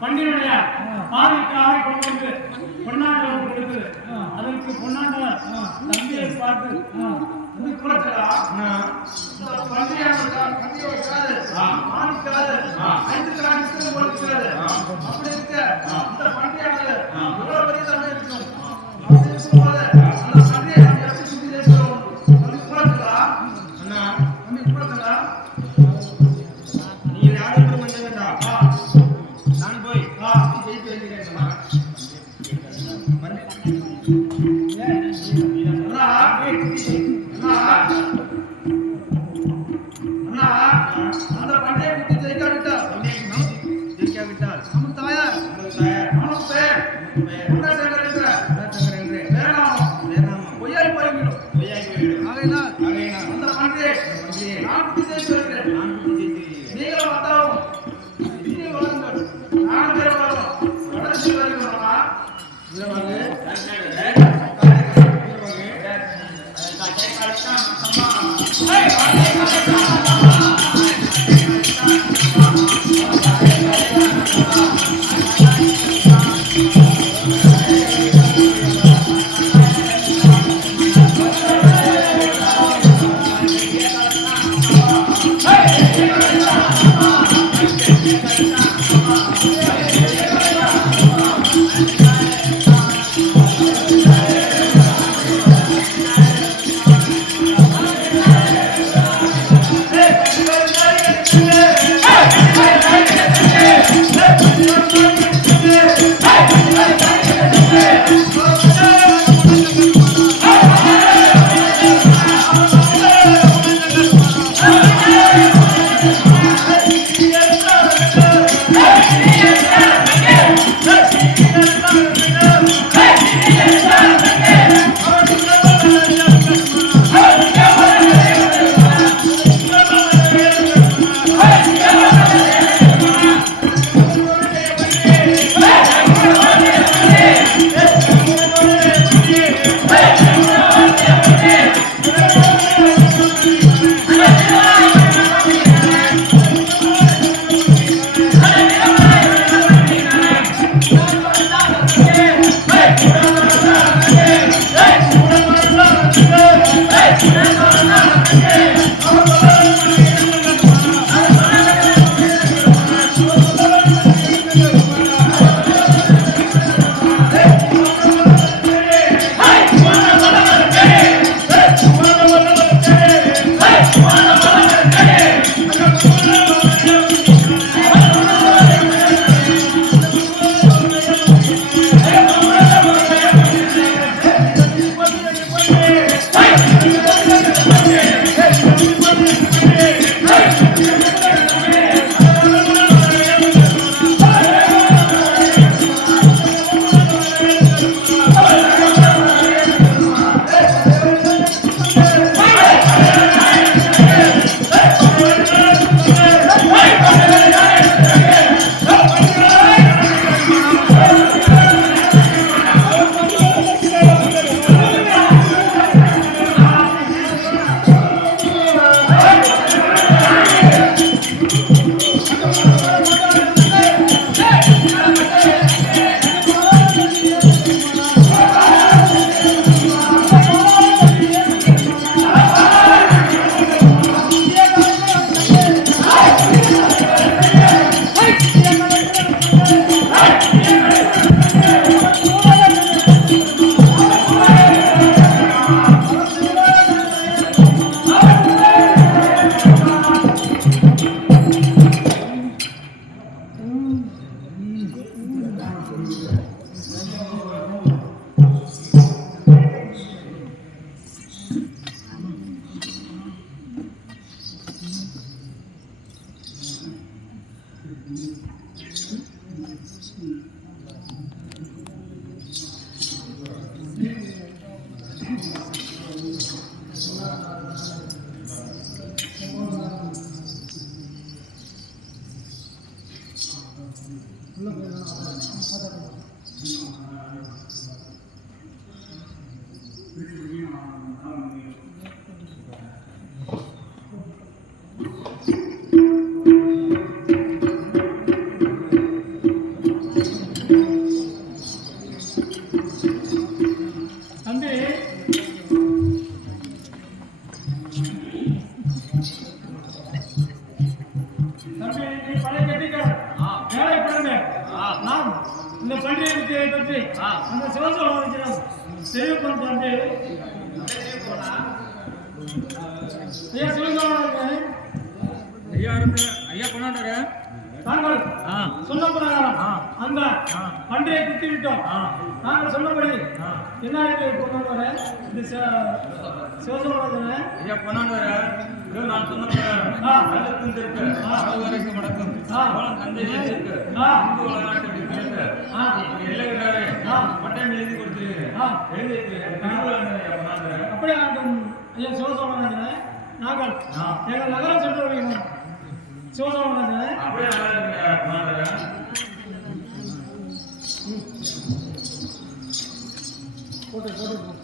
பண்டினுடைய பாதிக்காக கொண்டு வந்து பொன்னாண்டவர் கொடுத்து அதற்கு பொன்னாண்டவர் தம்பியை பார்த்து அப்படி இருக்க இந்த பண்டிகையானது எவ்வளவு பெரியதாக இருக்கும். அப்படி இருக்கும்போது அந்த பண்டிகையை நம்ம எப்படி சுத்தி ஜெயிக்கிறோம் தம்பி கூடங்களா அண்ணா தம்பி கூடங்களா நீ யாரும் மஞ்சள்டா நான் போய் ஜெயித்து வைக்கிறேன் அந்த பண்டைய குட்டி ஜெயிக்காவிட்டால் நம்ம தாயார் நமக்கு பெயர் குண்டசங்கர் என்று பொய்யாய் போய்விடும். ஆகையினால் அந்த பண்டைய நான் குட்டி ஜெயித்து வருகிறேன். நீங்களும் வந்தாலும் வாருங்கள், நான் பெரும்பாலும் கடைசி வருகிறோமா தம்பி தம்பி நீ பழைய கட்டிக்கார் வேலை பண்ணுங்க நாம் இந்த பண்டிகை பற்றி அந்த சிவசோழம் வைக்கிறோம் தெரிவிப்போம் தம்பி ஐயா சிவசோழம் ஐயா கொண்டாடுற நாங்கள் சொன்ன பிரகாரம் அந்த பன்றியை குத்தி விட்டோம் நாங்கள் சொன்னபடி என்ன கொண்டாந்து வர இந்த சிவசோழன் ஐயா கொண்டாடுற நான் சொன்ன பிரகாரம் இருக்கு வரைக்கும் மடக்கும் தந்தை இருக்கு இந்து வளநாட்டு எல்லைக்காரே பட்டம் எழுதி கொடுத்துருக்கிறேன் எழுதி அப்படியே ஐயா சிவசோழன் நாங்கள் எங்கள் நகரம் சென்று வருகிறோம் சிவசோழன் அப்படியே போட்டு